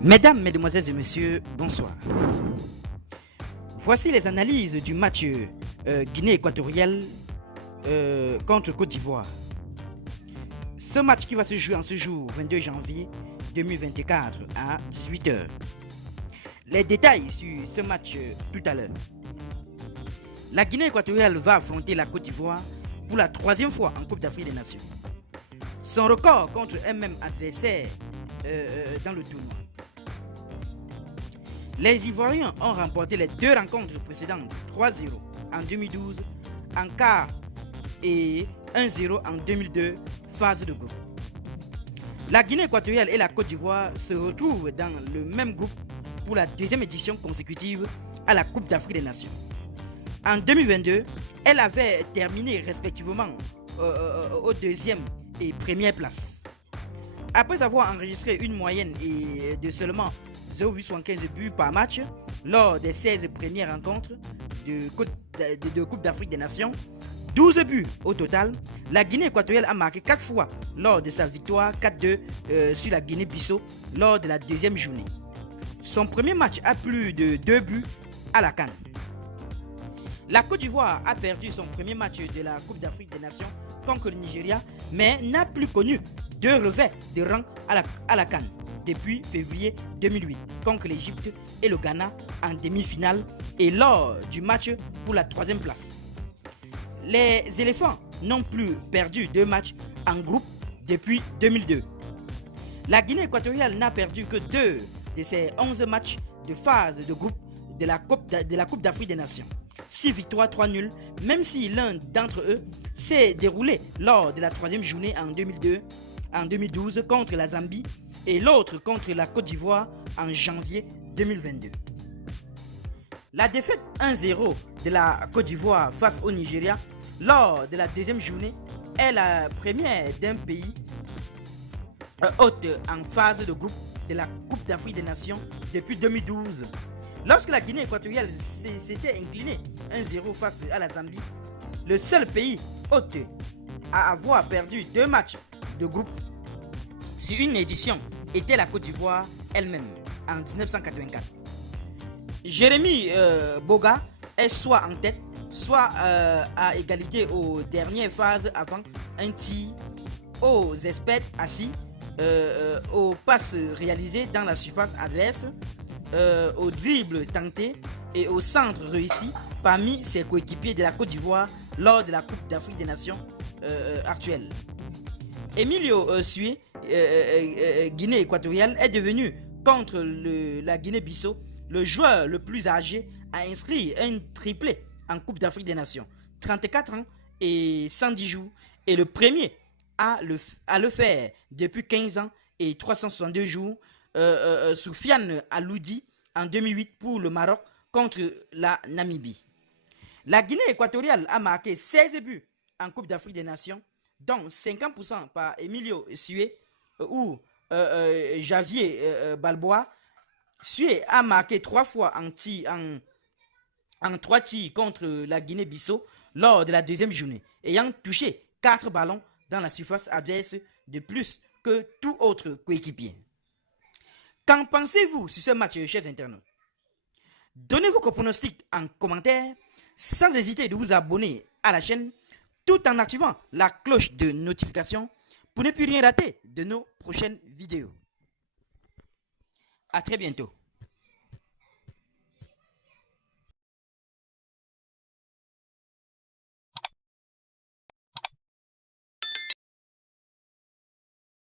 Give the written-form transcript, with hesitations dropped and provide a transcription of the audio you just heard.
Mesdames, Mesdemoiselles et Messieurs, bonsoir. Voici les analyses du match Guinée équatoriale contre Côte d'Ivoire. Ce match qui va se jouer en ce jour 22 janvier 2024 à 18h. Les détails sur ce match tout à l'heure. La Guinée équatoriale va affronter la Côte d'Ivoire pour la troisième fois en Coupe d'Afrique des Nations. Son record contre un même adversaire dans le tournoi. Les Ivoiriens ont remporté les deux rencontres précédentes 3-0 en 2012 en quart et 1-0 en 2002 phase de groupe. La Guinée équatoriale et la Côte d'Ivoire se retrouvent dans le même groupe pour la deuxième édition consécutive à la Coupe d'Afrique des Nations. En 2022, elle avait terminé respectivement au deuxième et première place. Après avoir enregistré une moyenne de seulement 0,75 buts par match lors des 16 premières rencontres de Coupe d'Afrique des Nations, 12 buts au total, la Guinée équatoriale a marqué 4 fois lors de sa victoire 4-2 sur la Guinée-Bissau lors de la deuxième journée. Son premier match a plus de 2 buts à la CAN. La Côte d'Ivoire a perdu son premier match de la Coupe d'Afrique des Nations contre le Nigeria, mais n'a plus connu de revers de rang à la CAN depuis février 2008 contre l'Égypte et le Ghana en demi-finale et lors du match pour la troisième place. Les éléphants n'ont plus perdu 2 matchs en groupe depuis 2002. La Guinée équatoriale n'a perdu que 2 de ses 11 matchs de phase de groupe de la Coupe d'Afrique des Nations. 6 victoires, 3 nuls, même si l'un d'entre eux s'est déroulé lors de la troisième journée en 2012 contre la Zambie et l'autre contre la Côte d'Ivoire en janvier 2022. La défaite 1-0 de la Côte d'Ivoire face au Nigeria lors de la deuxième journée est la première d'un pays hôte en phase de groupe de la Coupe d'Afrique des Nations depuis 2012. Lorsque la Guinée équatoriale s'était inclinée 1-0 face à la Zambie, le seul pays hôte à avoir perdu 2 matchs de groupe sur une édition était la Côte d'Ivoire elle-même en 1984. Jérémy Boga est soit en tête, soit à égalité aux dernières phases avant un tir, aux experts assis, aux passes réalisées dans la surface adverse, au dribble tenté et au centre réussi parmi ses coéquipiers de la Côte d'Ivoire lors de la Coupe d'Afrique des Nations actuelle. Emilio Sué, Guinée équatoriale, est devenu contre la Guinée-Bissau le joueur le plus âgé à inscrire un triplé en Coupe d'Afrique des Nations, 34 ans et 110 jours, et le premier à le faire depuis 15 ans et 362 jours, Soufiane Aloudi en 2008 pour le Maroc contre la Namibie. La Guinée équatoriale a marqué 16 buts en Coupe d'Afrique des Nations, dont 50% par Emilio Sué ou Javier Balboa. Sué a marqué 3 fois en 3 tirs contre la Guinée-Bissau lors de la deuxième journée, ayant touché 4 ballons dans la surface adverse de plus que tout autre coéquipier. Qu'en pensez-vous sur ce match, chers internautes? Donnez vos pronostics en commentaire sans hésiter de vous abonner à la chaîne tout en activant la cloche de notification pour ne plus rien rater de nos prochaines vidéos. À très bientôt.